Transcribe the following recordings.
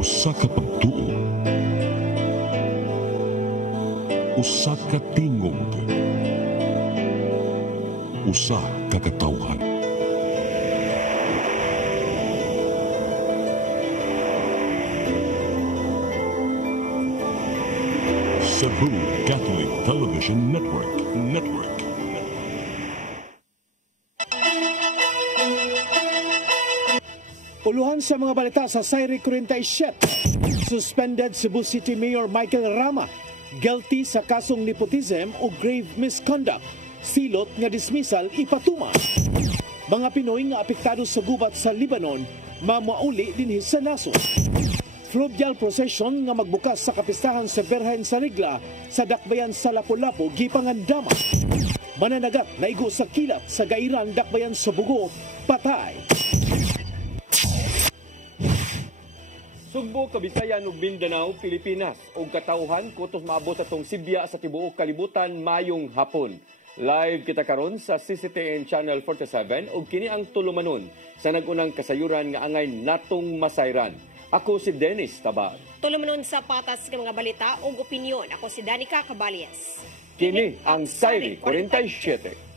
Usa ka pagtuo, usa ka tingog, usa ka katawhan. Cebu Catholic Television Network. Uluhan sa mga balita sa Sayri 47. Suspended Cebu City Mayor Michael Rama. Guilty sa kasong nepotism o grave misconduct. Silot nga dismissal ipatuma. Mga Pinoy nga apektado sa gubat sa Lebanon, mamauli dinhi sa nasod. Fluvial procession nga magbukas sa kapistahan sa Berhen sa Regla sa dakbayan sa Lapu-Lapu gipangandama. Mananagat naigo sa kilat sa Gairan dakbayan sa Bugo, patay. Sugbo, Kabisayan ug Mindanao, Pilipinas ug katawhan kutos maabot atong Sibya sa tibuok kalibutan mayong hapon. Live kita karon sa CCTN Channel 47 ug kini ang tulumanon sa nagunang kasayuran nga angay natong masayran. Ako si Dennis Tabar. Tulumanon sa patas ng mga balita ug opinyon. Ako si Danica Cabalias. Kini ang Sayri 47.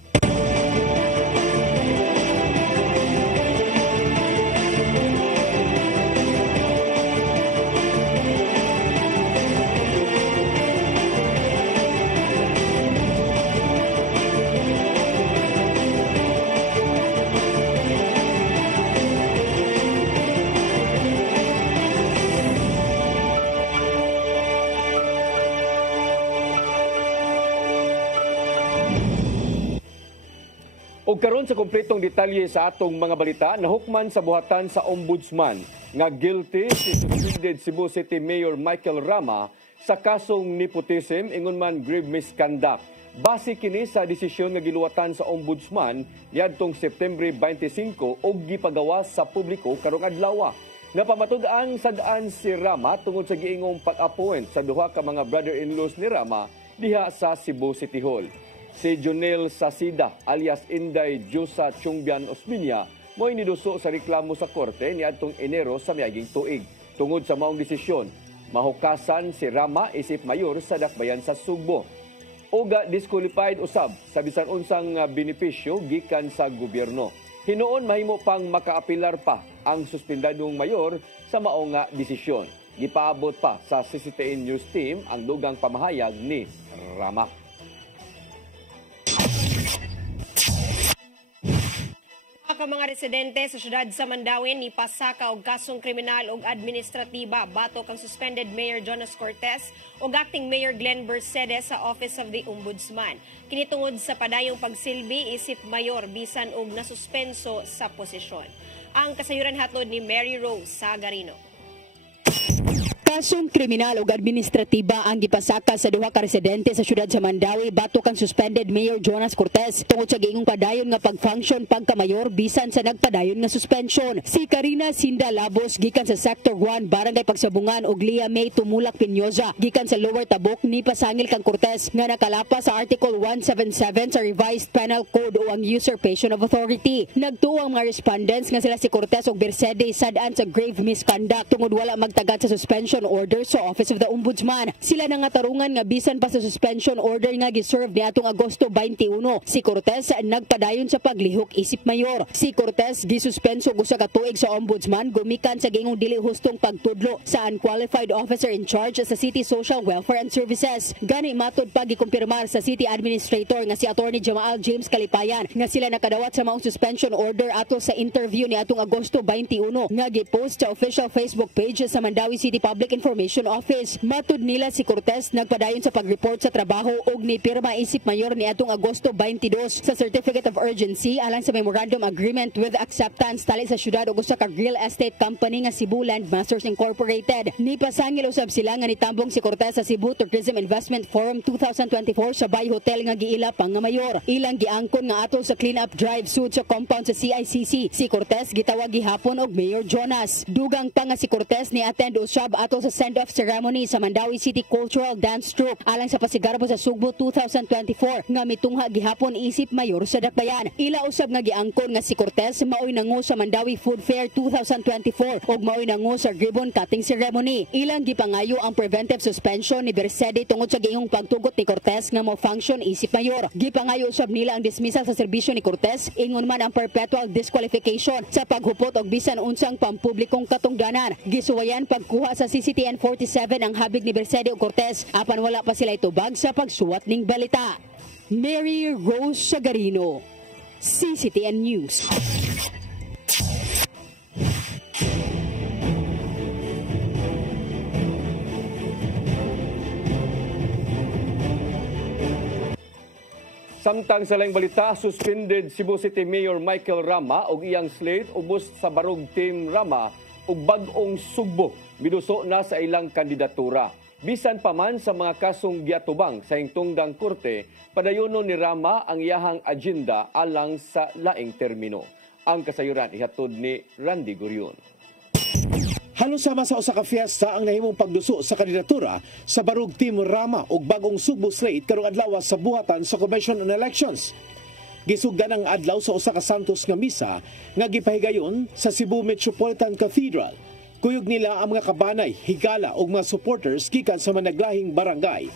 O karon sa kompletong detalye sa atong mga balita, nahukman sa buhatan sa Ombudsman nga guilty si suspended Cebu City Mayor Michael Rama sa kasong nepotism ingon man grave misconduct. Base kini sa desisyon nga giluwatan sa Ombudsman niadtong September 25 ug gipagawas sa publiko karong adlaw. Napamatud-an sadaan si Rama tungod sa giingong pag-appoint sa duha ka mga brother-in-laws ni Rama diha sa Cebu City Hall. Si Jonel Sasida alias Inday Josa Chungbian Osminia mo'y niduso sa reklamo sa korte niadtong Enero sa miaging tuig. Tungod sa maong desisyon, mahukasan si Rama isip mayor sa dakbayan sa Sugbo. Uga disqualified usab sa bisan unsang benepisyo gikan sa gobyerno. Hinuon mahimo pang makaapilar pa ang suspendadong mayor sa maong desisyon. Gipaabot pa sa CCTN News Team ang dugang pamahayag ni Rama. Mga residente sa syudad sa Mandaue ni pasaka og kasong kriminal ug administratiba batok ang suspended Mayor Jonas Cortez ug acting Mayor Glenn Mercedes sa Office of the Ombudsman. Kini tungod sa padayong pagsilbi isip mayor bisan og nasuspenso sa posisyon. Ang kasayuran hatod ni Mary Rose Sagarino. Kasong kriminal ug administratiba ang gipasaka sa duha ka residente sa syudad sa Mandaue batok ang suspended Mayor Jonas Cortez tungod sa giingong padayon nga pag-function pagka-mayor bisan sa nagpadayon nga suspension. Si Karina Sinda Labos gikan sa Sector 1 Barangay Pagsabungan ug Lia May Tumulak Pinyosa gikan sa Lower Tabok ni pasangil kang Cortez nga nakalapas sa Article 177 sa Revised Penal Code o ang usurpation of authority. Nagtuo ang mga respondents nga sila si Cortez ug Mercedes sadaan sa grave misconduct tungod wala magtagad sa suspension order sa Office of the Ombudsman. Sila na nga tarungan nga bisan pa sa suspension order nga giserve niadtong Agosto 21. Si Cortez nagpadayon sa paglihok isip mayor. Si Cortez gisuspenso usa ka tuig sa Ombudsman gumikan sa giingong dili hustong pagtudlo sa unqualified officer in charge sa City Social Welfare and Services. Gani matud pa gikumpirmar sa City Administrator nga si Attorney Jamal James Kalipayan nga sila nakadawat sa maong suspension order ato sa interview niadtong Agosto 21 nga gipost sa official Facebook page sa Mandaue City Public Information Office. Matud nila si Cortez nagpadayon sa pag-report sa trabaho ug ni pirma isip mayor ni atong Agosto 22 sa Certificate of Urgency alang sa Memorandum Agreement with Acceptance tali sa syudad ug usa ka real estate company nga Cebu Landmasters Incorporated. Ni pasangil usab sila nga nitambong si Cortez sa Cebu Tourism Investment Forum 2024 sa Bay Hotel nga giila pa nga mayor. Ilang giangkon nga ato sa clean-up drive sud sa compound sa CICC. Si Cortez gitawag gihapon og Mayor Jonas. Dugang pa nga si Cortez ni attend usab ato atol sa send-off ceremony sa Mandawi City Cultural Dance Troupe alang sa pasigarbo sa Sugbo 2024 nga mitungha gihapon isip mayor sa Dakbayan. Ila usab nga giangkon nga si Cortez maoy nangu sa Mandawi Food Fair 2024 ug maoy nangu sa ribbon cutting ceremony. Ilang gipangayo ang preventive suspension ni Bersede tungod sa giingong pagtugot ni Cortez nga mo function isip mayor. Gipangayo usab nila ang dismissal sa serbisyo ni Cortez, ingon man ang perpetual disqualification sa paghupot og bisan unsang pampublikong katungdanan. Gisuwayan pagkuha sa CCTN 47 ang habig ni Bersede ug Cortez apan wala pa sila itubag sa pagsuwat ning balita. Mary Rose Sagarino, CCTN News. Samtang sa laing balita, suspended Cebu City Mayor Michael Rama ug iyang slate ubos sa Barug Team Rama ug bag-ong Sugbo miduso na sa ilang kandidatura. Bisan pa man sa mga kasong giatubang sa hingtunggang korte, padayonon ni Rama ang iyahang agenda alang sa laing termino. Ang kasayuran ihatod ni Randy Gurion. Halos sama sa usa ka fiesta ang nahimong pagduso sa kandidatura sa Barug Team Rama ug bagong Sugbo slate karong adlaw sa buhatan sa Commission on Elections. Gisugdan ang adlaw sa usa ka santos nga misa nga gipahigayon sa Cebu Metropolitan Cathedral. Kuyog nila ang mga kabanay, higala ug mga supporters gikan sa managlahing barangay.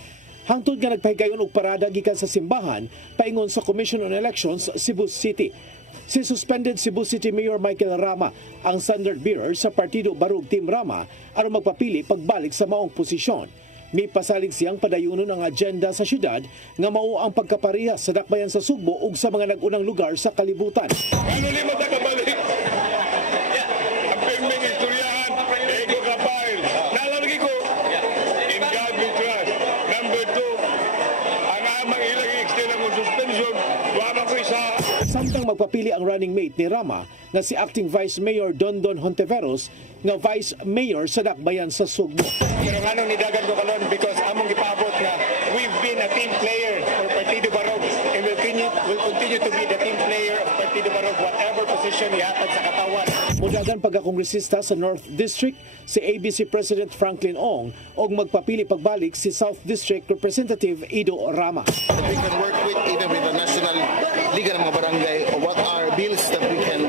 Hangtod nga nagpahigayon og parada gikan sa simbahan paingon sa Commission on Elections Cebu City. Si suspended Cebu City Mayor Michael Rama ang standard bearer sa Partido Barug Team Rama aron magpapili pagbalik sa maong posisyon. May pasalig siyang padayunon ang agenda sa syudad nga mao ang pagkaparehas sa dakbayan sa Sugbo ug sa mga nagunang lugar sa kalibutan. Ano lima ta kabalik? Ang pingming istoryahan, ego kapile. Nalalagi ko, in God we trust. Number 2, ang amang ilang i-extend ang suspension, wala ko isa. Samtang magpapili ang running mate ni Rama nga si Acting Vice Mayor Dondon Hontiveros nga Vice Mayor sa dakbayan sa Sugbo. Pero nga nung nidagan ko kalon because among ipaabot na we've been a team player for Partido Barog and will continue to be the team player of Partido Barog whatever position ihatag sa katawan. Mudagan pagkakongresista sa North District si ABC President Franklin Ong og magpapili pagbalik si South District Representative Ido Rama. We can work with even with the National Liga ng mga barangay or what are bills that we can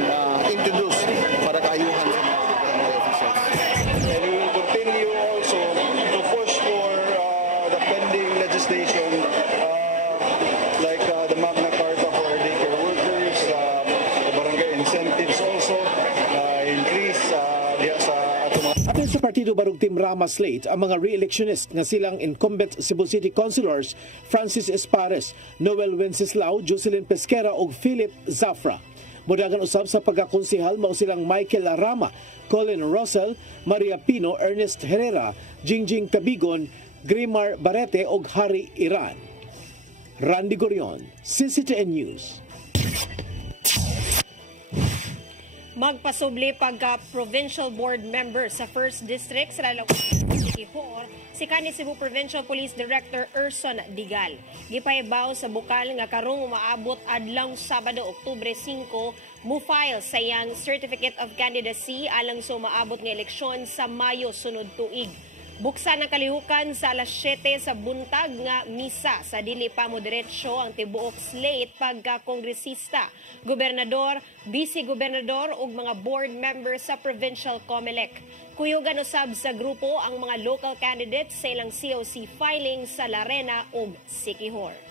introduce para kaayuhan sa mga barangay officials. And we will continue also to push for the pending legislation like the Magna Carta for our daycare workers, the barangay incentives also, increase diya sa ato mga... Atin sa Partido Barug Team Rama slate ang mga re-electionist nga silang incumbent Cebu City Councilors Francis Espares, Noel Wenceslao, Jocelyn Pesquera ug Philip Zafra. Mudagan usab sa pagkakonsehal mao silang Michael Rama, Colin Russell, Maria Pino, Ernest Herrera, Jingjing Tabigon, Grimar Barete ug Harry Iran. Randy Gurion, CCTN News. Magpasubli pagka-provincial board member sa 1st District sa Sikihor, si kanhi Cebu Provincial Police Director Erson Digal. Gipaibaw sa bukal nga karong umaabot adlaw Sabado, Oktubre 5, mo-file sa iyang Certificate of Candidacy alang sa umaabot nga eleksyon sa Mayo sunod tuig. Buksan ang kalihukan sa alas 7 sa buntag nga misa sa dili pa mo diretsyo ang tibuok slate pagka-kongresista, gobernador, vice-gobernador ug mga board members sa Provincial COMELEC. Kuyugan usab sa grupo ang mga local candidates sa ilang COC filing sa Larena ug Sikihor.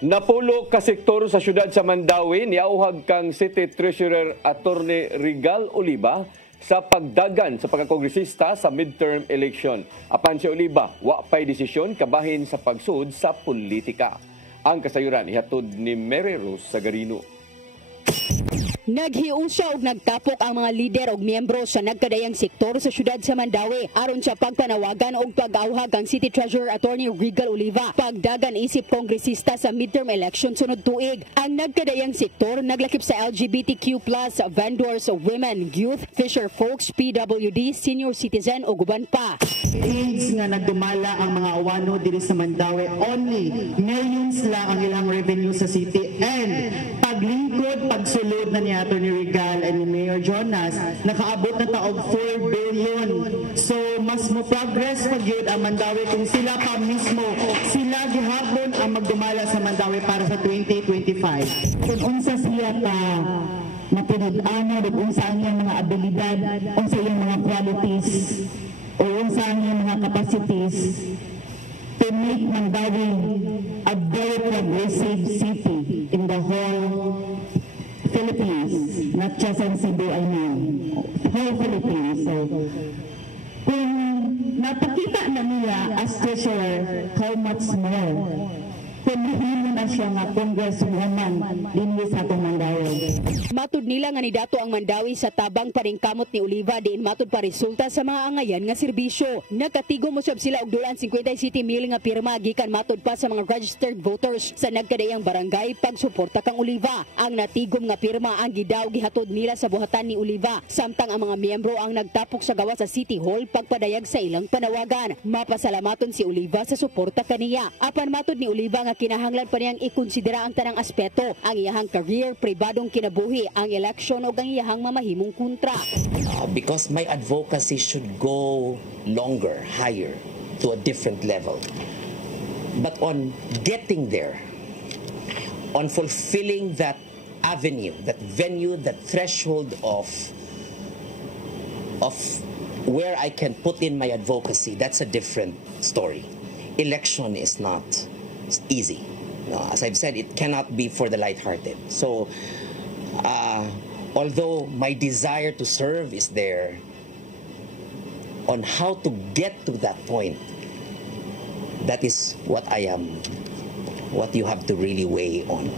Napulo ka sektor sa syudad sa Mandawi niauhag kang City Treasurer Attorney Regal Oliva sa pagdagan sa pagkakongresista sa midterm election. Apan si Oliva, wa pay desisyon kabahin sa pagsud sa politika. Ang kasayuran ihatod ni Mary Rose Sagarino. Naghiusya og nagtapok ang mga lider og miyembro sa nagkadayang sektor sa syudad sa Mandawi aron sa pagpanawagan og pag-auhag ang City Treasurer Attorney Regal Oliva pagdagan isip kongresista sa midterm election sunod tuig. Ang nagkadayang sektor naglakip sa LGBTQ+, vendors, women, youth, fisher folks, PWD, senior citizen ug uban pa. AIDS nga nagdumala ang mga awano diri sa Mandawi, only millions lang ang ilang revenue sa city and pag paglingkod, pagsulod na ni Atty. Regal and ni Mayor Jonas, nakaabot na taog 4 billion. So mas mo progress pag yun ang Mandawi kung sila pa mismo, sila gihapon ang magdumala sa Mandawi para sa 2025. Kung unsa siya ka mapinag-ana, unsa ang iyang mga abilidad, unsa iyang mga qualities, o unsa ang iyang mga capacities to make Mandawi a very progressive city in the whole Philippines, not just in Cebu, I know, whole Philippines. So, kung napakita na niya as treasurer, how much more kung mahimo na siya nga congresswoman din sa atong Mandawi. Matud nila nga nidato ang Mandawi sa tabang paningkamot ni Oliva diin matud pa resulta sa mga angayan nga serbisyo. Nagkatigo mo sila og dulan 57 mil nga pirma gikan matud pa sa mga registered voters sa nagkadayang barangay pagsuporta kang Oliva. Ang natigom nga pirma ang gidaw gihatod nila sa buhatan ni Oliva samtang ang mga miyembro ang nagtapok sa gawa sa City Hall pagpadayag sa ilang panawagan. Mapasalamaton si Oliva sa suporta kaniya. Apan matud ni Oliva nga kinahanglan pa niyang ikonsidera ang tanang aspeto, ang iyahang career, pribadong kinabuhi, ang eleksyon o ang iyahang mamahimong kontra. Because my advocacy should go longer, higher, to a different level. But on getting there, on fulfilling that avenue, that venue, that threshold of where I can put in my advocacy, that's a different story. Election is not easy. As I've said, it cannot be for the lighthearted. So, although my desire to serve is there, on how to get to that point, that is what you have to really weigh on.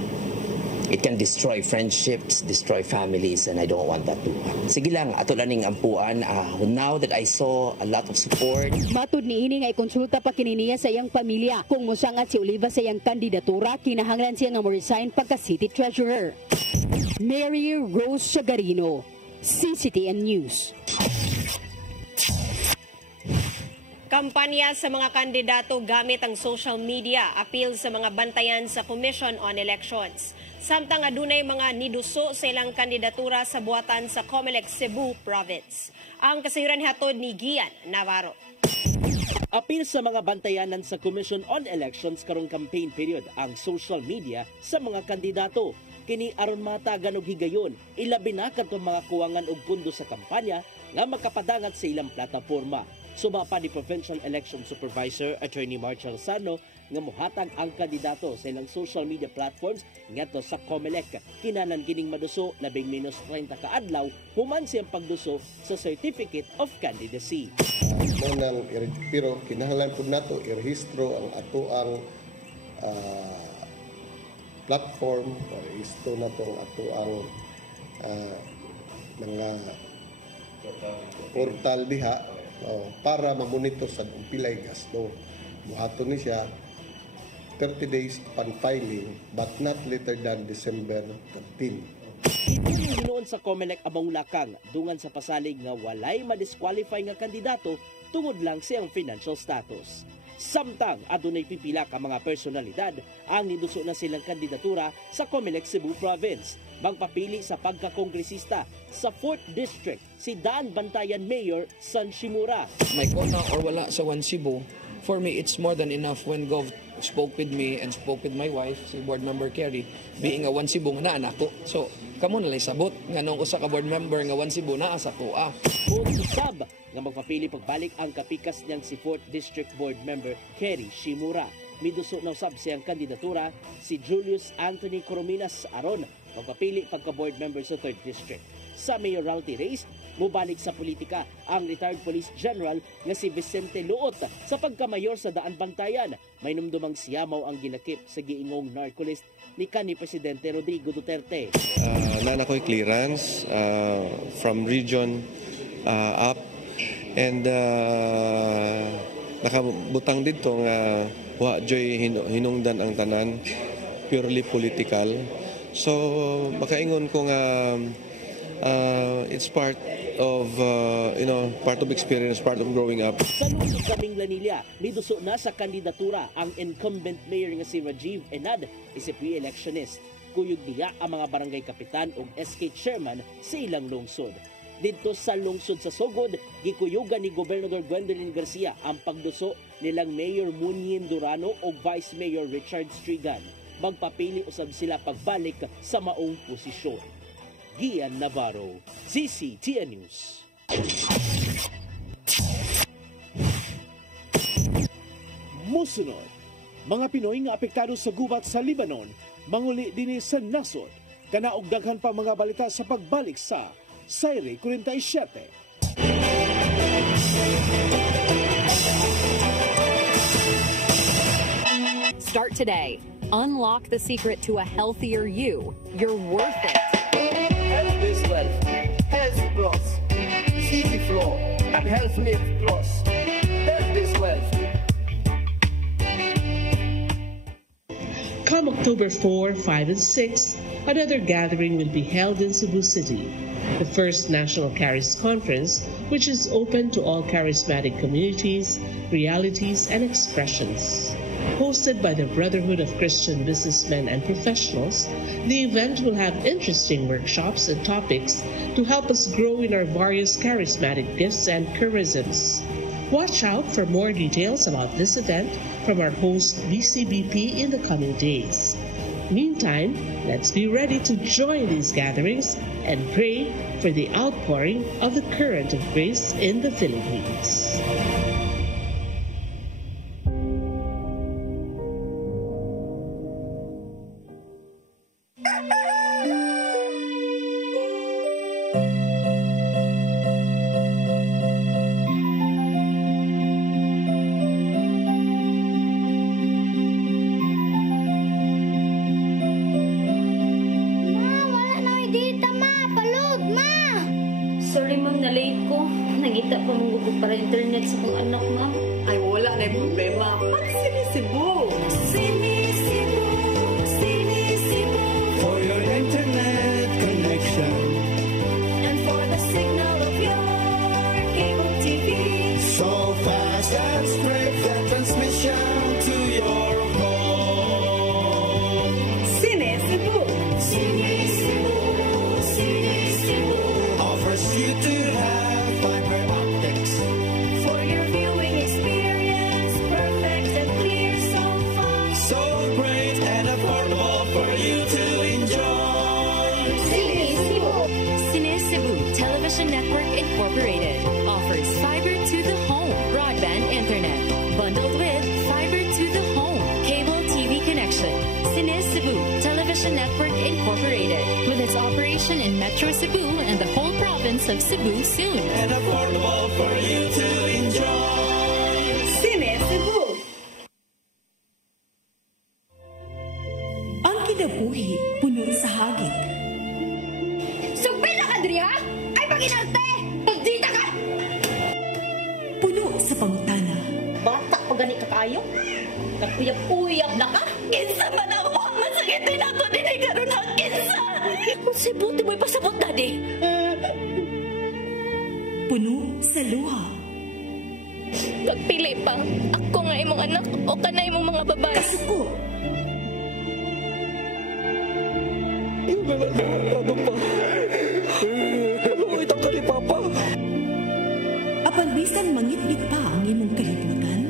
It can destroy friendships, destroy families, and I don't want that to happen. Sige lang, ato laning ampuan. Now that I saw a lot of support. Matud ni ini nga ikonsulta pa kininiya sa iyang pamilya. Kung mosangat si Oliva sa iyang kandidatura, kinahanglan siya nga mo-resign pagka City Treasurer. Mary Rose Sagarino, CCTN News. Kampanya sa mga kandidato gamit ang social media, appeal sa mga bantayan sa Commission on Elections. Samtang adunay mga niduso sa ilang kandidatura sa buhatan sa Comelec Cebu Province. Ang kasayuran hatod ni Gian Navarro. Apil sa mga bantayanan sa Commission on Elections karong campaign period ang social media sa mga kandidato. Kini aron matagan og higayon, ilabi na kadtong mga kuwangan og pundo sa kampanya nga makapadangat sa ilang plataporma. Suba pa ni Provincial Election Supervisor Attorney Marshall Sano nga mohatag ang kandidato sa ilang social media platforms ngadto sa Comelec. Kinanan kining maduso labing minus 30 ka adlaw human siyang pagduso sa Certificate of Candidacy. Pero kinahanglan pud nato irehistro ang atoang platform o isto nato ang atoang mga portal diha para mamonitor sa pilay gasto. Buhaton ni siya 30 days upon filing but not later than December 13. Noon sa Comelec among lakang dungan sa pasalig nga walay ma-disqualify nga kandidato tungod lang siyang financial status. Samtang adunay pipila ka mga personalidad ang niduso na silang kandidatura sa Comelec Cebu Province. Magpapili sa pagkakongresista sa 4th District si Daan Bantayan Mayor San Shimura. May kota or wala sa One Cebu, for me it's more than enough when Gov spoke with me and spoke with my wife, si Board Member Kerry, being a One Cebu nga naanak ko. So, kamo nalay sabot nga nung usa ka board member nga One Cebu naa sa kuha. Kung usab nga magpapili pagbalik ang kapikas niyang si 4th District Board Member Kerry Shimura. Miduso na usab siyang kandidatura si Julius Anthony Corominas aron magpapili pagka-board member sa 3rd District. Sa mayoralty race, mubalik sa politika ang retired Police General nga si Vicente Luot sa pagkamayor sa Daan Bantayan. May numdumang siyamaw ang gilakip sa giingong narcolist ni kanhi Presidente Rodrigo Duterte. Nana ko'y clearance from region up and nakabutang dito nga wa joy hinungdan ang tanan, purely political. So makaingon ko nga it's part of part of experience, part of growing up. Sa lungsod kaming Lanilla, miduso na sa kandidatura ang incumbent mayor nga si Rajiv Enad, isip re-electionist. Nagkuyog niya ang mga barangay kapitan ug SK chairman sa ilang lungsod. Dito sa lungsod sa Sogod, gikuyugan ni Gobernador Gwendolyn Garcia ang pagduso nilang Mayor Munyin Durano o Vice Mayor Richard Strigan. Magpapili usab sila pagbalik sa maong posisyon. Gian Navarro, CCTN News. Musunod, mga Pinoy nga apektado sa gubat sa Lebanon, manguli dinhi sa nasod. Kanaog daghan pa mga balita sa pagbalik sa Sayre 47. Start today. Unlock the secret to a healthier you. You're worth it. Health is wealth. Health Plus. City Floor and Health Lift Plus. Health is wealth. Come October 4, 5, and 6, another gathering will be held in Cebu City, the first National Charis Conference, which is open to all charismatic communities, realities, and expressions. Hosted by the Brotherhood of Christian Businessmen and Professionals, the event will have interesting workshops and topics to help us grow in our various charismatic gifts and charisms. Watch out for more details about this event from our host BCBP in the coming days. Meantime, let's be ready to join these gatherings and pray for the outpouring of the current of grace in the Philippines. Internet sa kong anak, ma'am. Ay, wala na yung problema. Mag-Sini-Cebu. Sini-Cebu, Sini-Cebu. For your internet connection. And for the signal of your cable TV. So fast and straight the transmission to your home. Sini-Cebu. Sini-Cebu, Sini-Cebu. Offers you to have fiber optics. For your viewing experience, perfect and clear so far. So great and affordable for you to enjoy. Sini-Cebu. Sini-Cebu Television Network Incorporated offers fiber to the home broadband internet bundled with fiber to the home cable TV connection. Sini-Cebu Television Network Incorporated with its operation in Metro Cebu and the whole province of Cebu soon. And affordable for you to enjoy. Sini-Cebu. Ang kinabuhi puno sa hagit. Sugpil na ka, Dria! Ay, pag-inalte! Pagdita ka! Puno sa pangutana. Bata pa gani ka tayo? Nagpuyap-puyap na ka? Kinsa man ako ang masakitin ako din ay karoon ang kinsa! Kung si buti mo'y pasabot na di. Puno sa luha. Pagpili pa, ako nga imong anak o kanay mong mga babae. Kasuko. Yung ano pa? Ano itang ka ni Papa? Apan bisan mangit-ngit pa ang imong kalibutan,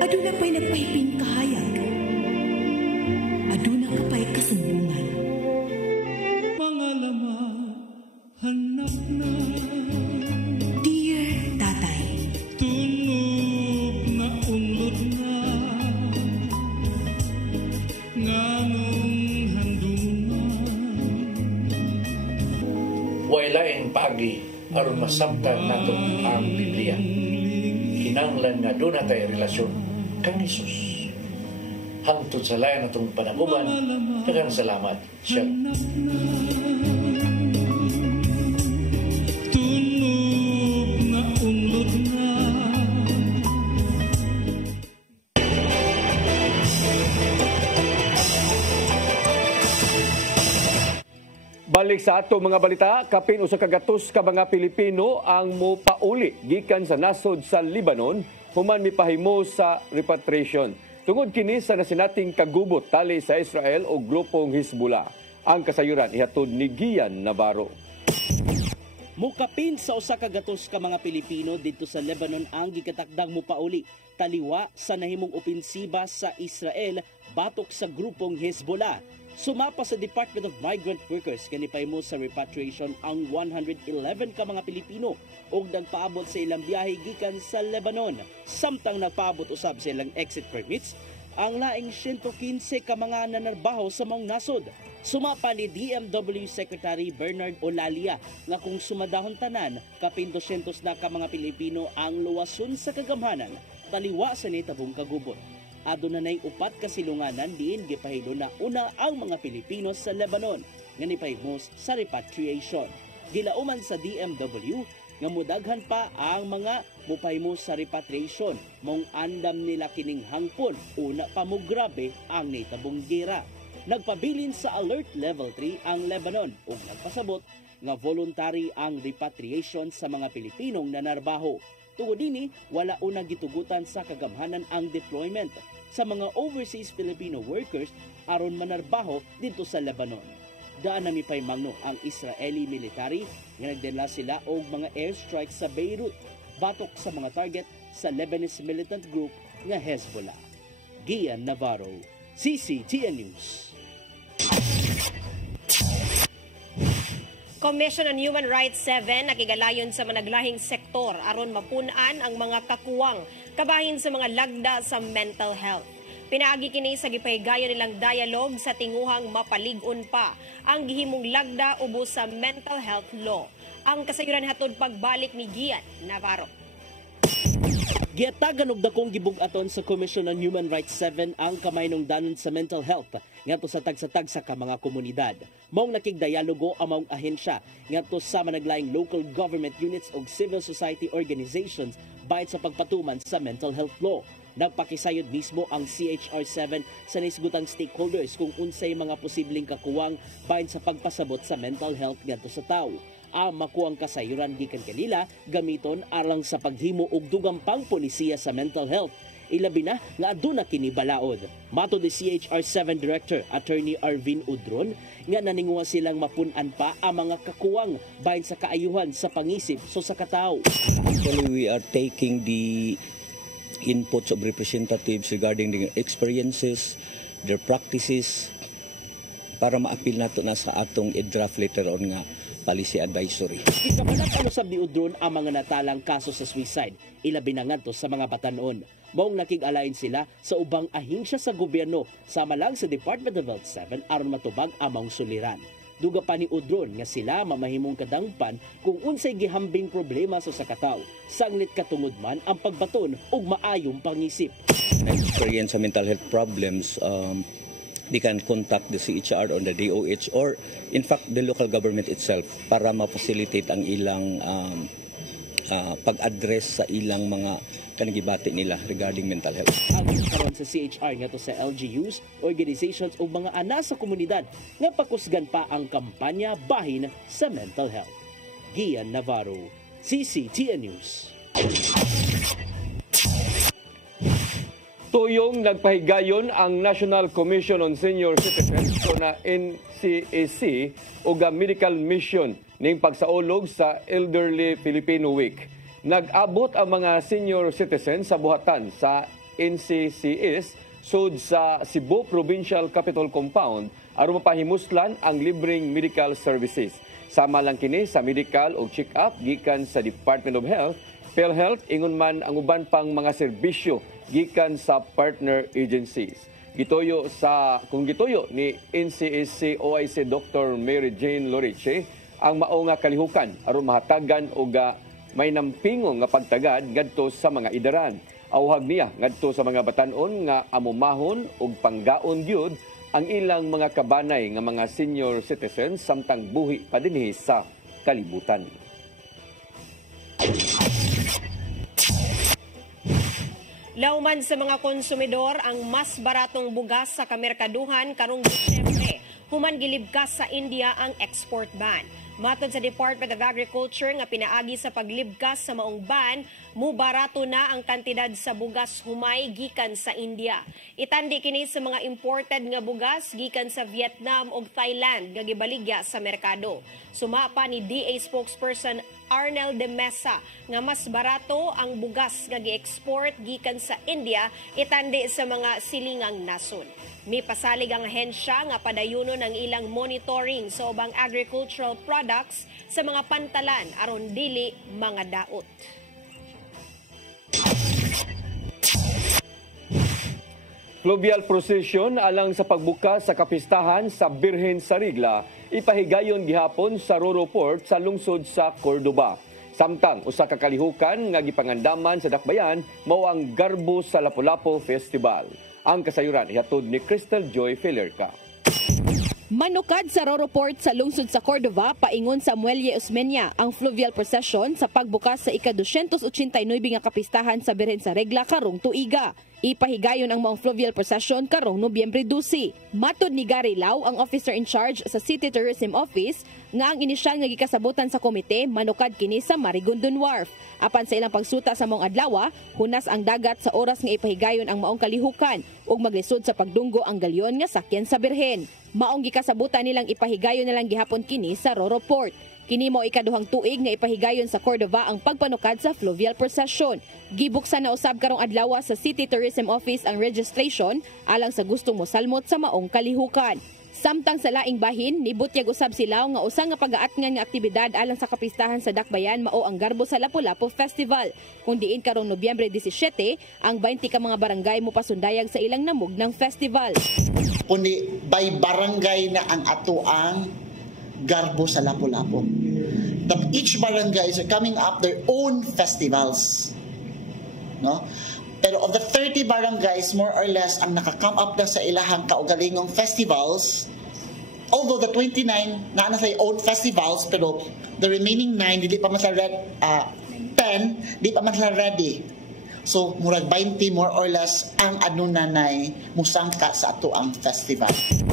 aduna pa'y nagpahiping kahayag. Aduna ka pa'y kasumbungan. Mga laman, hanap na. Dear Tatay, Tunog na unlod na. Nganong handungan. Wailaing pagi aron masabtan nato ang Biblia. Kinahanglan nga doon na tayo relasyon kang Isus. Hangtod sa layan natong panaguban, daghang salamat. Siya. Tunog na unlod na. Balik sa ato mga balita, kapin usa ka gatos ka mga Pilipino ang mopauli gikan sa nasod sa Lebanon human mipahimo sa repatriation. Tungod kini sa nasinating kagubot tali sa Israel o grupong Hezbollah. Ang kasayuran ihatod ni Gian Navarro. Mukapin sa usa ka gatos ka mga Pilipino dito sa Lebanon ang gikatakdang mupauli taliwa sa nahimong opensiba sa Israel batok sa grupong Hezbollah. Sumapa sa Department of Migrant Workers kanipay mo sa repatriation ang 111 ka mga Pilipino ug nagpaabot sa ilang biyahe gikan sa Lebanon. Samtang nagpaabot usab sa ilang exit permits ang laing 115 ka mga nanarbaho sa maong nasod. Sumapa ni DMW Secretary Bernard Olalia nga kung sumadahon tanan kapin 200 na ka mga Pilipino ang luwason sa kagamhanan taliwa sa nitabong kagubot. Adunay upat ka silunganan diin gipahilo na una ang mga Pilipino sa Lebanon nga nipahimos sa repatriation. Gilauman sa DMW nga mudaghan pa ang mga mupahimos sa repatriation mong andam nila kining hangpon una pa mo grabe ang nitabong gera. Nagpabilin sa Alert Level 3 ang Lebanon ug nagpasabot nga voluntary ang repatriation sa mga Pilipinong nanarbaho. Tungod dini, wala unang gitugutan sa kagamhanan ang deployment sa mga overseas Filipino workers aron manarbaho dito sa Lebanon. Daan nami pay mangno ang Israeli military nga nagdala sila og mga airstrike sa Beirut batok sa mga target sa Lebanese militant group nga Hezbollah. Gian Navarro, CCTN News. Commission on Human Rights 7 nakigalayon sa managlahing sektor aron mapunan ang mga kakuwang kabahin sa mga lagda sa mental health. Pinaagi kini sa gipahigayon nilang dialogue sa tinguhang mapalig-on pa ang gihimong lagda ubos sa mental health law. Ang kasayuran hatod pagbalik ni Gian Navarro. Giatagan og dakong gibug-aton sa Commission on Human Rights 7 ang kamaynungdanon sa mental health ngadto sa tagsa-tagsa ka mga komunidad. Maong nakigdialogo ang maong ahensya ngadto sa managlaing local government units ug civil society organizations bayad sa pagpatuman sa mental health law. Nagpakisayod mismo ang CHR7 sa nisgutang stakeholders kung unsay mga posibleng kakuwang bayad sa pagpasabot sa mental health ngadto sa tawo. Ang makuang kasayuran gikan kanila gamiton alang sa paghimo og dugang pang polisiya sa mental health. Ilabi na nga aduna kini balaod. Matod ni CHR7 Director Attorney Arvin Udron nga naninguha silang mapun-an pa ang mga kakuwang bahin sa kaayuhan sa pangisip so sa katawo. Actually, we are taking the inputs of representatives regarding their experiences, their practices para ma-appeal nato na sa atong i-draft later on nga policy advisory. Ikapalat sa biudron ang mga natalang kaso sa suicide, ilabi na ngadto sa mga batanon. Maong nakig-alayin sila sa ubang ahensya sa gobyerno, sama lang sa Department of Health 7 aron matubag among suliran. Duga pa ni Udron nga sila mamahimong kadangpan kung unsay gihambing problema sa sakataw. Sanglit katungod man ang pagbaton ug maayong pangisip. Experience sa mental health problems, they can contact the CHR or the DOH or in fact the local government itself para ma-facilitate ang ilang pag-address sa ilang mga kanagibati nila regarding mental health. Ang karon sa CHR nga to sa LGUs, organizations o mga ana sa komunidad nga pakusgan pa ang kampanya bahin sa mental health. Gian Navarro, CCTN News. Tuyong nagpahigayon ang National Commission on Senior Citizens o na NCAC o Medical Mission ning pagsaulog sa Elderly Filipino Week. Nag-abot ang mga senior citizens sa buhatan sa NCCS sud sa Cebu Provincial Capital Compound aron mapahimuslan ang libreng medical services. Sama lang kini sa medical o check-up gikan sa Department of Health, PhilHealth, ingon man ang uban pang mga serbisyo gikan sa partner agencies. Gituyo ni NCSC OIC Dr. Mary Jane Loriche ang mao nga kalihukan aron mahatagan og may nampingo nga pagtagad ngadto sa mga idaran. Awhag niya ngadto sa mga batan-on nga amumahon og panggaon gyud ang ilang mga kabanay nga mga senior citizens samtang buhi pa dinhi sa kalibutan. Lauman sa mga konsumidor ang mas baratong bugas sa kamerkaduhan karong Disyembre. Human gilibkas sa India ang export ban. Matod sa Department of Agriculture nga pinaagi sa paglibkas sa maong ban mubarato na ang kantidad sa bugas humay gikan sa India. Itandi kini sa mga imported nga bugas gikan sa Vietnam ug Thailand nga gibaligya sa merkado. Sumapa ni DA spokesperson Arnel de Mesa nga mas barato ang bugas nga gi-export gikan sa India itandi sa mga silingang nason. May pasalig ang ahensya nga padayuno ng ilang monitoring sa ubang agricultural products sa mga pantalan aron dili mga daot. Fluvial procession alang sa pagbukas sa kapistahan sa Birhen sa Rigla ipahigayon gihapon sa Roro Port sa lungsod sa Cordoba. Samtang usa ka kalihukan nga gipangandaman sa dakbayan mao ang Garbo sa Lapu-Lapu Festival. Ang kasayuran ihatod ni Crystal Joy Felerca. Manukad sa Roro Port sa lungsod sa Cordova, paingon sa Muelle Osmeña ang fluvial procession sa pagbukas sa ika-289 nga kapistahan sa Birhen sa Regla karong tuiga. Ipahigayon ang maong fluvial procession karong Nobyembre 12. Matod ni Gary Lau, ang officer in charge sa City Tourism Office, nga ang inisyal nga gikasabutan sa komite manukad kini sa Marigondon Wharf. Apan sa ilang pagsuta sa maong adlaw, hunas ang dagat sa oras nga ipahigayon ang maong kalihukan ug maglisod sa pagdunggo ang galyon nga sakyan sa Birhen. Maong gikasabutan nilang ipahigayon nilang gihapon kini sa Roro Port. Kini mo ikaduhang tuig nga ipahigayon sa Cordova ang pagpanukad sa fluvial procession. Gibuksan na usab karong adlaw sa City Tourism Office ang registration alang sa gustong mosalmot sa maong kalihukan. Samtang sa laing bahin, nibutyag usab sila nga usa nga pag-aatngan nga aktibidad alang sa kapistahan sa Dakbayan mao ang Garbo sa Lapu-Lapu Festival. Kung diin karong Nobyembre 17, ang 20 ka mga barangay mo pasundayag sa ilang namug ng festival. Kundi by barangay na ang atuang Garbo sa Lapu-Lapu. Each barangays are coming up their own festivals. No? Pero of the 30 barangays, more or less, ang nakakam up na sa ilahang kaugalingong festivals, although the 29 na sa own festivals, pero the remaining 9, di pa man sila 10, di pa man sila ready. So, murag 20 more or less ang anunanay musangka sa atuang festival.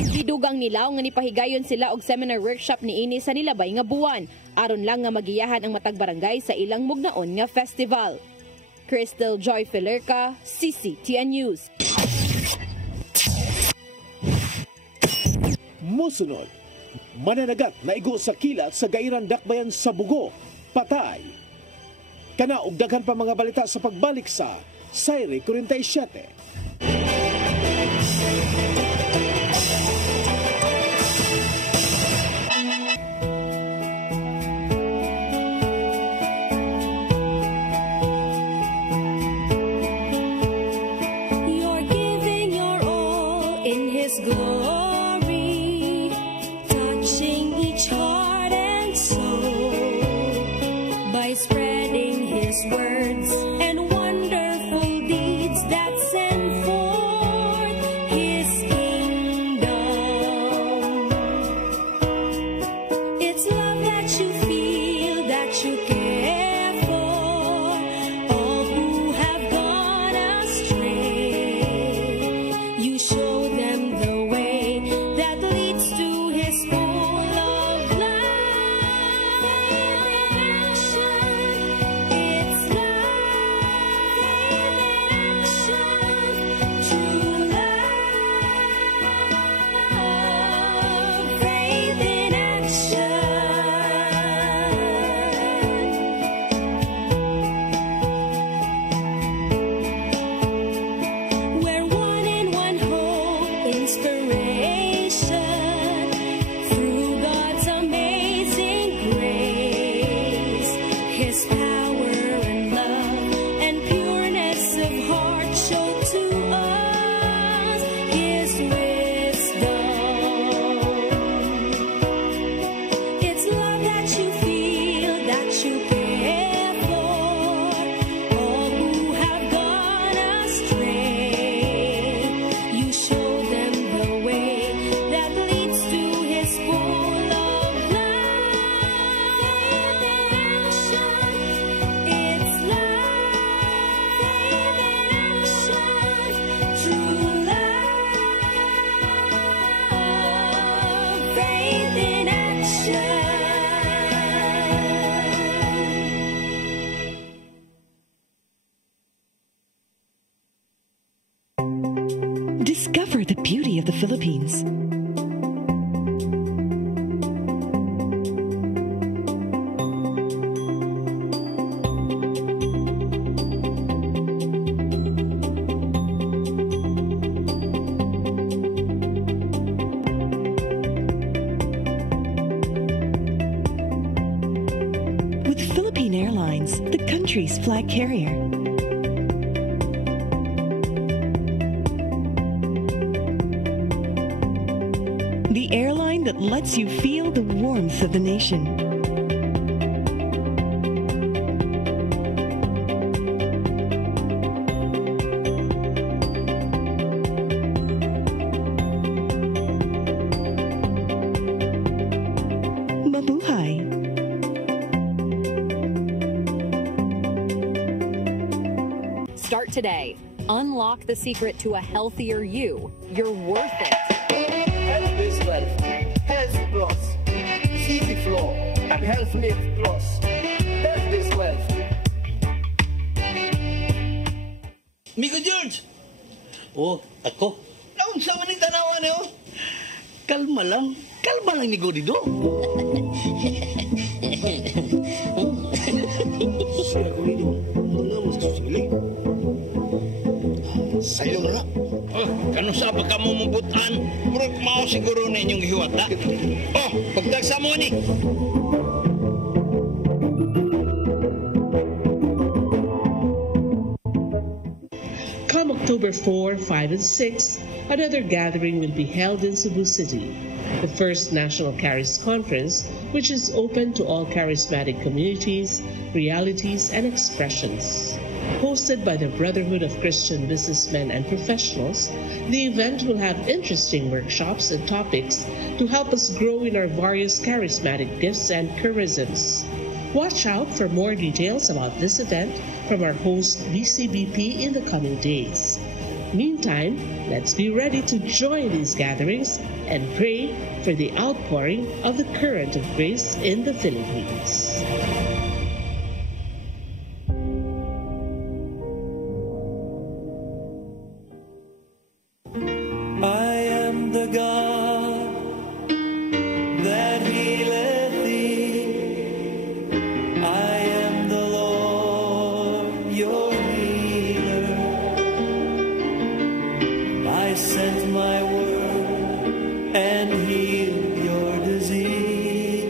Gidugang nilaw nga nipahigayon sila og seminar workshop niini sa nilabay nga buwan aron lang nga magiyahan ang matag barangay sa ilang mugnaon nga festival. Crystal Joy Felerca, CCTN News. Musunod, mananagat na igo sa kilat sa Gairan Dakbayan sa Bugo, patay. Kana og daghan pa mga balita sa pagbalik sa Sayre 47. Spreading his words and wonderful deeds that send Discover the beauty of the Philippines. With Philippine Airlines, the country's flag carrier. The airline that lets you feel the warmth of the nation. Mabuhay! Start today. Unlock the secret to a healthier you. You're worth it. Health is wealth. Health Plus. Easy Flow and Health Lift Plus. Health is wealth. Migo George! Oh, ako? Naunsa man yung tanawan eh, oh. Kalma lang ni Godido. Siya Godido, mga mas susili. Sa'yo na. Oh, kano sa ba ka mo mabutan? Murag mao siguro na inyong hiwata. Oh, pagdagsa mo ni. Come October 4, 5, and 6, another gathering will be held in Cebu City, the first National Charis Conference, which is open to all charismatic communities, realities, and expressions. Hosted by the Brotherhood of Christian Businessmen and Professionals, the event will have interesting workshops and topics to help us grow in our various charismatic gifts and charisms. Watch out for more details about this event from our host BCBP in the coming days. Meantime, let's be ready to join these gatherings and pray for the outpouring of the current of grace in the Philippines. I am the God that healeth thee. I am the Lord, your healer. I sent my word and healed your disease.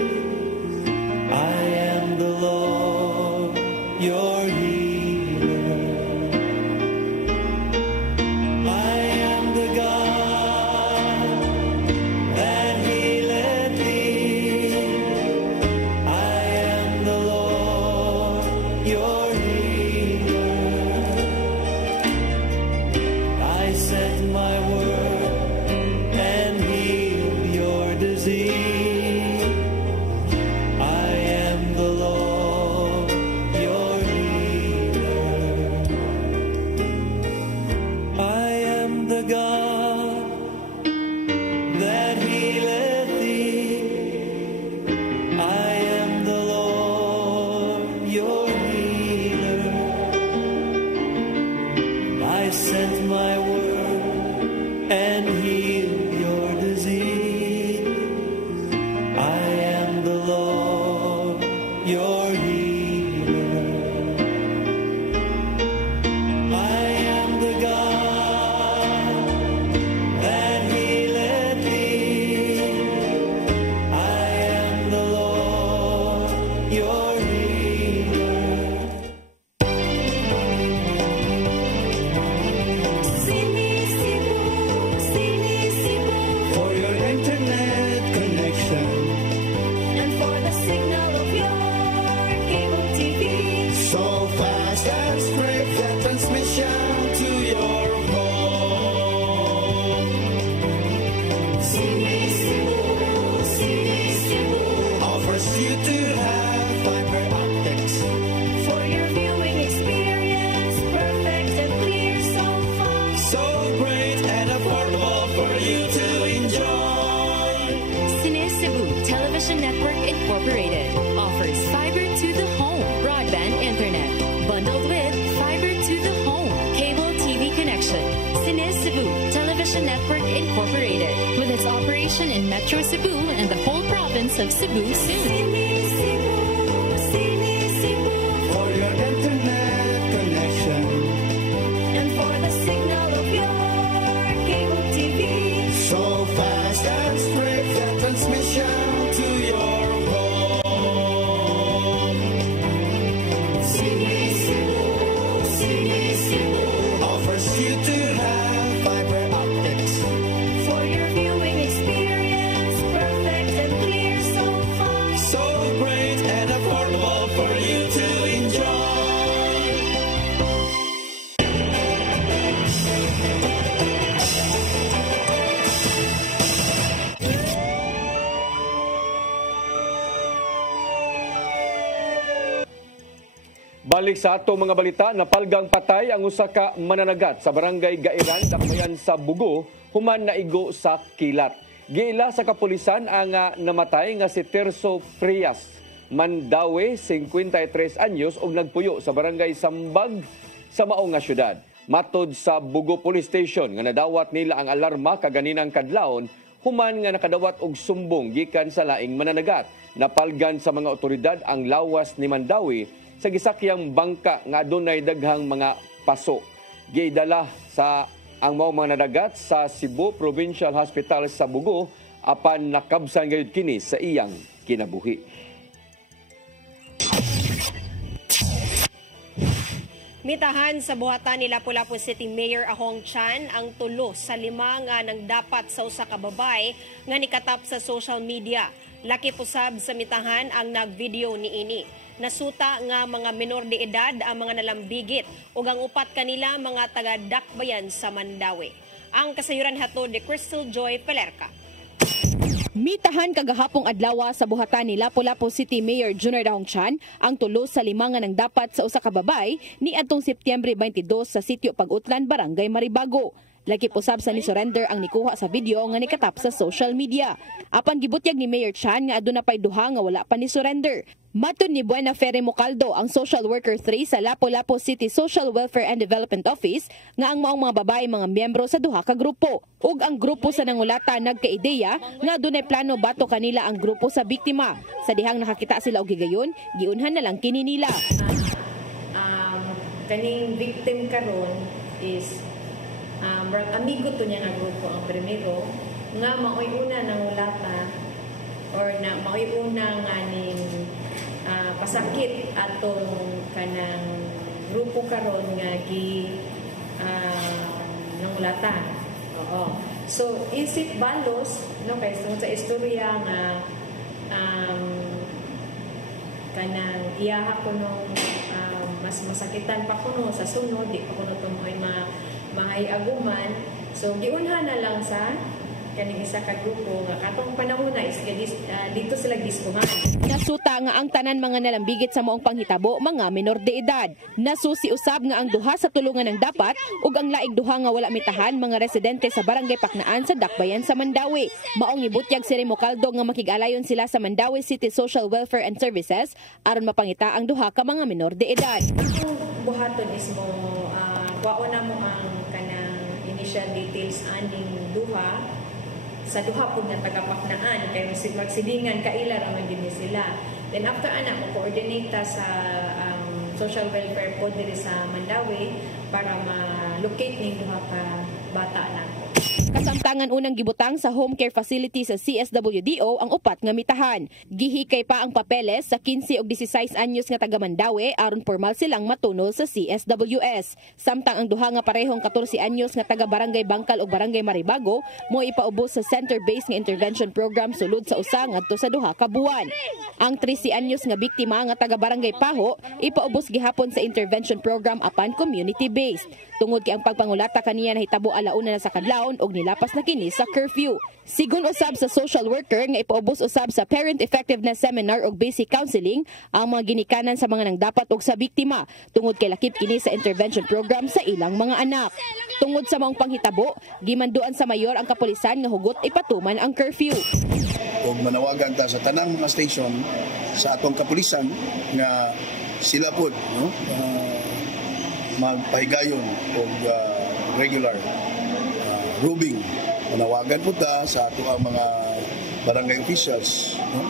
I am the Lord, your healer. I am the God that healeth thee. I am the Lord, your healer. I sent my word and healed your disease. I am the Lord, your healer. I am the God that healeth thee. I am the Lord, your healer. I sent my word and healed your disease. I am the Lord, your healer. I am the God that healeth thee. I am the Lord, your healer. For your internet connection and for the signal of your cable TV. So fast and straight the transmission to your home. Sini Cebu offers you to have Metro Cebu and the whole province of Cebu soon. For your internet connection And for the signal of your cable TV. so fast and straight the transmission to your home. Sini Cebu Offers you to have fiber optics. for your viewing experience, perfect and clear so far. So great and affordable for you to enjoy. Balik sa ato mga balita, napalgang patay ang usa ka mananagat sa barangay Gairan, Dakbayan sa Bugo, human naigo sa kilat. Giila sa kapulisan ang namatay nga si Terso Frias Mandawe, 53 anyos ug nagpuyo sa barangay Sambag sa maong nga syudad. Matod sa Bugo Police Station nga nadawat nila ang alarma kaganinang kadlawon, human nga nakadawat og sumbong gikan sa laing mananagat. Napalgan sa mga otoridad ang lawas ni Mandawi sa gisakyang bangka nga adunay daghang mga paso. Giidala sa ang mga nadagat sa Cebu Provincial Hospital sa Bugo apan nakabsan gayud kini sa iyang kinabuhi. Mitahan sa buhatan ni Lapu-Lapu City Mayor Ahong Chan ang tulo sa 5 nga nang dapat sa usa ka babay nga nikatap sa social media. Laki pusab sa mitahan ang nagvideo niini. Nasuta nga mga menor de edad ang mga nalambigit ug ang upat kanila mga taga-Dakbayan sa Mandawi. Ang kasayuran hatod ni Crystal Joy Pelerca. Mitahan kagahapong adlaw sa buhatan ni Lapu-Lapu City Mayor Junior Dahong Chan ang tulo sa 5 nga nang dapat sa usa ka babay ni atong Setyembre 22 sa sitio Pag-Utlan, Barangay Maribago. Laki pusab sa ni surrender ang nikuha sa video nga nikatap sa social media. Apan gibutyag ni Mayor Chan nga aduna pay duha nga wala pa ni surrender. Matud ni Buena Ferre Mocaldo, ang social worker 3 sa Lapu-Lapu City Social Welfare and Development Office, nga ang maong mga babae mga miyembro sa duha ka grupo. Ug ang grupo sa nangulata nagkaideya nga adunay plano bato kanila ang grupo sa biktima. Sa dihang nakakita sila og higayon, giunhan na lang kini nila. Kaning victim karon is amigo to niya nga grupo ang primero nga maoy una nang ulata or na maoy una nga ning pasakit atong kanang grupo karon nga gi nang ulata. Oo. So isip balos no kay sa istorya nga kanang iyaha ko nung mas masakitan pa kuno sa sunod di pa kuno tumoy mahay-aguman. So, giunha na lang sa kaning isa ka grupo nga katong panahon na is dito sila diskuhan. Nasuta nga ang tanan mga nalambigit sa maong panghitabo mga menor de edad. Nasusi usab nga ang duha sa tulungan ng dapat ug ang laing duha nga wala mitahan mga residente sa Barangay Paknaan sa Dakbayan sa Mandawi. Maong ibutyag si Mocaldo nga makig-alayon sila sa Mandawi City Social Welfare and Services aron mapangita ang duha ka mga menor de edad. Ang buhaton is mo wao na mo ang kanang initial details aning duha sa duha po nga taga-Paknaan kay magsilingan kaila ra man din sila. Then after ana mo coordinate sa social welfare po diri sa Mandawi para ma-locate ning duha ka bata na. Kasamtangan unang gibutang sa home care facility sa CSWDO ang upat nga mitahan. Gihikay pa ang papeles sa 15 ug 16 anyos nga taga Mandawi aron formal silang matunol sa CSWS. Samtang ang duha nga parehong 14 anyos nga taga Barangay Bangkal ug Barangay Maribago mo ipaubos sa center-based nga intervention program sulod sa usa ngadto sa duha ka buwan. Ang 13 anyos nga biktima nga taga Barangay Paho ipaubos gihapon sa intervention program apan community-based. Tungod kay ang pagpangulata kaniya nahitabo alauna na sa kadlawon ug nilapas na kini sa curfew. Sigon usab sa social worker nga ipaubos usab sa parent effectiveness seminar ug basic counseling ang mga ginikanan sa mga nang dapat ug sa biktima tungod kay lakip kini sa intervention program sa ilang mga anak. Tungod sa maong panghitabo, gimanduan sa mayor ang kapulisan nga hugot ipatuman ang curfew. Ug manawagan ta sa tanang mga station sa atong kapulisan nga sila pod no magpahigayon og regular rubing. Manawagan po ta sa ato ang mga barangay officials, no?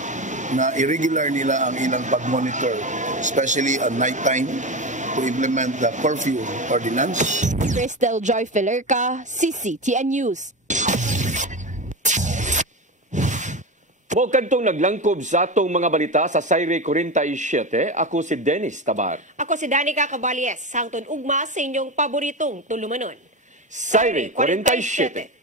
Na irregular nila ang ilang pag-monitor, especially at night time, to implement the curfew ordinance. Crystal Joy Filerca, CCTN News. Huwag kantong naglangkob sa atong mga balita sa Sayre 47. Ako si Dennis Tabar. Ako si Danica Cabalies. Sangton ugma sa inyong paboritong tulumanon. Sayre 47.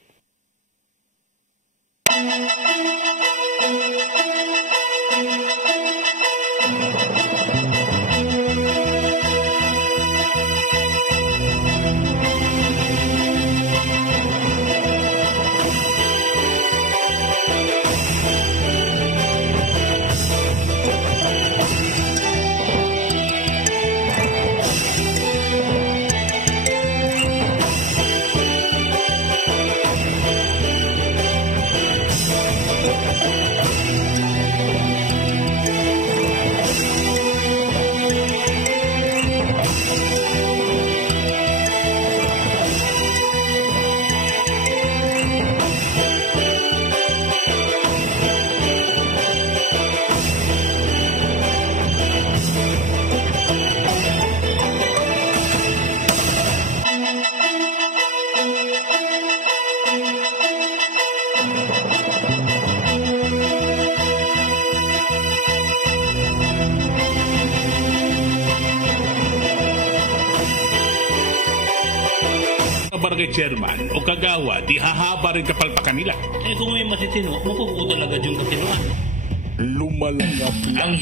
Barangay chairman o kagawa, di hahaba rin kapalpakan nila. Eh kung may matitino, mapuputo talaga yung katinoan. Lumalangap ang